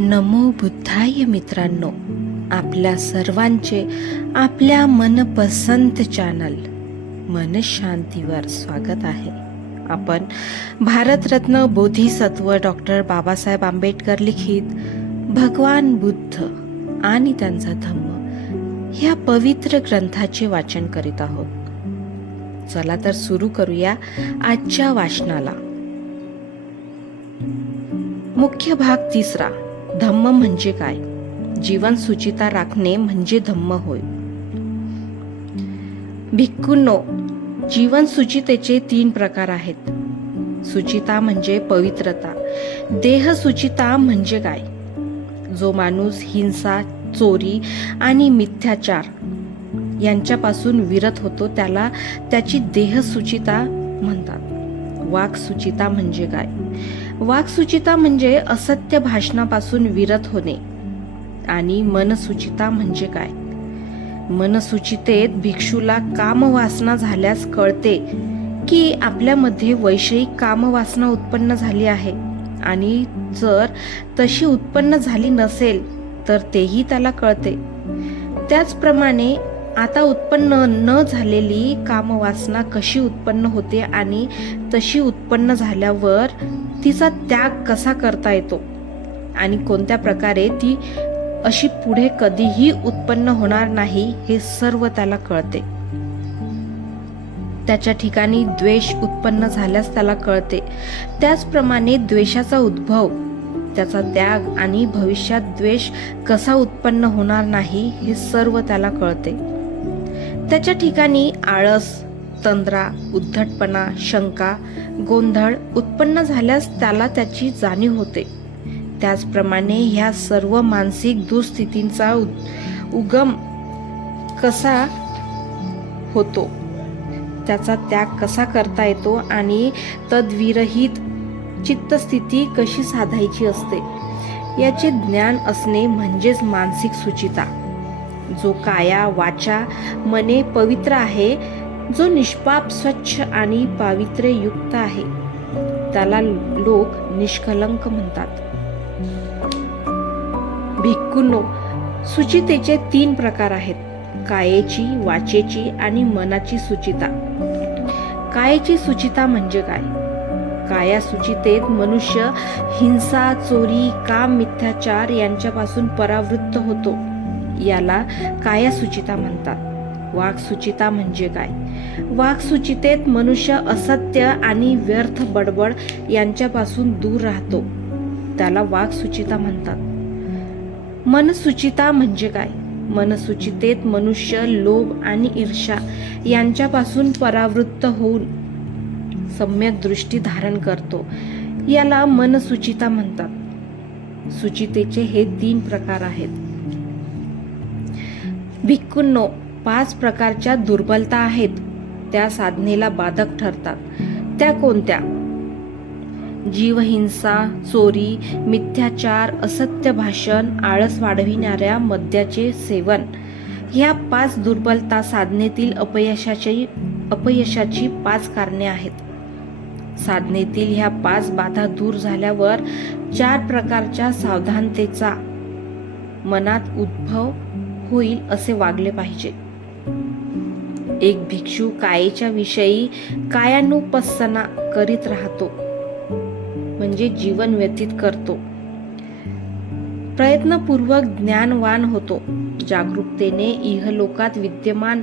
नमो बुद्धाय मित्रांनो, आपल्या सर्वांचे आपल्या मनपसंत चॅनल मनशांतीवर स्वागत आहे. आपण भारतरत्न बोधिसत्व डॉक्टर बाबासाहेब आंबेडकर लिखित भगवान बुद्ध आणि त्यांचा धम्म ह्या पवित्र ग्रंथाचे वाचन करीत आहोत. चला तर सुरू करूया आजच्या वाचनाला. मुख्य भाग 3. धम्म म्हणजे काय? जीवन सुचिता राखणे म्हणजे धम्म होय. भिक्खूंनो, जीवन सुचितेचे 3 प्रकार आहेत. सुचिता म्हणजे पवित्रता. देह सुचिता म्हणजे काय? जो माणूस हिंसा, चोरी आणि मिथ्याचार यांच्यापासून विरत होतो त्याला त्याची देह सुचिता म्हणतात. वाक् सुचिता म्हणजे काय? वाक् सुचिता म्हणजे असत्य भाषणापासून विरत होणे. आणि मनसुचिता म्हणजे काय? मनसुचितेत भिक्षूला कामवासना झाल्यास कळते की आपल्यामध्ये वैषयिक कामवासना उत्पन्न झाली आहे, आणि जर तशी उत्पन्न झाली नसेल तर तेही त्याला कळते. त्याचप्रमाणे आता उत्पन्न न झालेली कामवासना कशी उत्पन्न होते आणि तशी उत्पन्न झाल्यावर तिचा त्याग कसा करता येतो आणि कोणत्या प्रकारे ती अशी पुढे कधीही उत्पन्न होणार नाही हे सर्व त्याला कळते. त्याच्या ठिकाणी द्वेष उत्पन्न झाल्यास त्याला कळते. त्याचप्रमाणे द्वेषाचा उद्भव, त्याचा त्याग आणि भविष्यात द्वेष कसा उत्पन्न होणार नाही हे सर्व त्याला कळते. त्याच्या ठिकाणी आळस, तंद्रा, उद्धटपणा, शंका, गोंधळ उत्पन्न झाल्यास त्याला त्याची जाणीव होते. त्याचप्रमाणे ह्या सर्व मानसिक दुःस्थितींचा उगम कसा होतो, त्याचा त्याग कसा करता येतो आणि तद्विरहित चित्तस्थिती कशी साधायची असते याचे ज्ञान असणे म्हणजेच मानसिक सुचिता. जो काया, वाचा, मने पवित्र आहे, जो निष्पाप, स्वच्छ आणि पावित्र्ययुक्त आहे, त्याला लोक निष्कलंक म्हणतात. भिक्खूंनो, सुचितेचे 3 प्रकार आहेत. कायेची, वाचेची आणि मनाची सुचिता. कायेची सुचिता म्हणजे काय? काया सुचितेत मनुष्य हिंसा, चोरी, काम, मिथ्याचार यांच्यापासून परावृत्त होतो. याला काया सुचिता म्हणतात. वाक् सुचिता म्हणजे काय? वाक् सुचितेत मनुष्य असत्य आणि व्यर्थ बडबड यांच्यापासून दूर राहतो. त्याला वाक् सुचिता म्हणतात. मनसुचिता म्हणजे काय? मनसुचितेत मनुष्य लोभ आणि ईर्ष्या यांच्यापासून परावृत्त होऊन सम्यक दृष्टी धारण करतो. याला मनसुचिता म्हणतात. सुचितेचे हे 3 प्रकार आहेत. भिक्खूंनो, 5 प्रकारच्या दुर्बलता आहेत. त्या साधनेला बाधक ठरतात. त्या कोणत्या? जीवहिंसा, चोरी, मिथ्याचार, असत्य भाषण, आळस वाढविणाऱ्या मद्याचे सेवन. ह्या 5 दुर्बलता साधनेतील अपयशाची 5 कारणे आहेत. साधनेतील ह्या 5 बाधा दूर झाल्यावर 4 प्रकारच्या सावधानतेचा मनात उद्भव होईल असे वागले पाहिजे. एक भिक्षू कायेच्या विषयी कायानुपස්සना करीत राहतो, म्हणजे जीवन व्यतीत करतो. प्रयत्नपूर्वक ज्ञानवान होतो. जागरूकतेने इहलोकात विद्यमान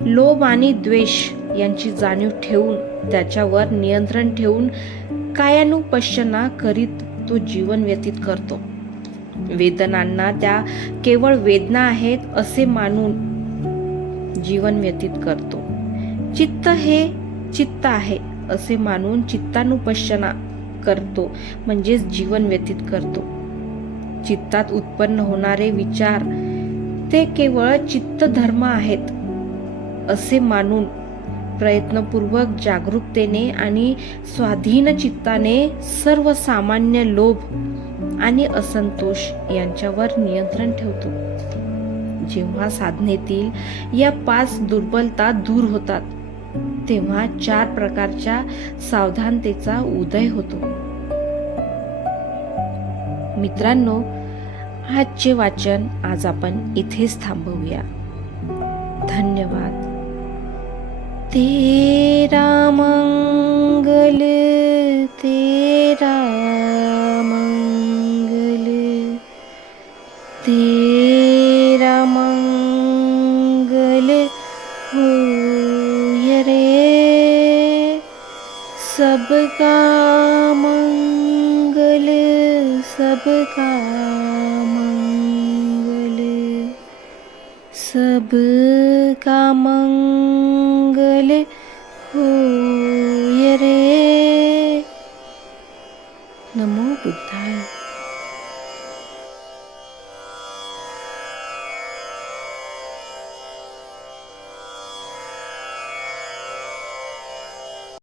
लोभ आणि द्वेष यांची जाणीव ठेवून त्याच्यावर नियंत्रण ठेवून कायानुपස්සना करीत तो जीवन व्यतीत करतो. वेदनांना त्या केवळ वेदना आहेत असे मानून जीवन व्यतीत करतो. चित्त हे चित्त आहे असे मानून चित्तानुपස්සना करतो, म्हणजेच जीवन व्यतीत करतो. चित्तात उत्पन्न होणारे विचार ते केवळ चित्त धर्म आहेत असे मानून प्रयत्नपूर्वक जागरूकतेने आणि स्वाधीन चित्ताने सर्व सामान्य लोभ आणि असंतोष यांच्यावर नियंत्रण ठेवतो. जेव्हा साधनेतील या 5 दुर्बलता दूर होतात तेव्हा 4 प्रकारच्या सावधानतेचा उदय होतो. मित्रांनो, आजचे वाचन आज आपण इथेच थांबवूया. धन्यवाद. तेरा मंगल, तेरा मंगल, तेरा मंगल होय रे. सबका मंगल, सबका मंगल, सबका मंगल होय रे. नमो बुद्धाय.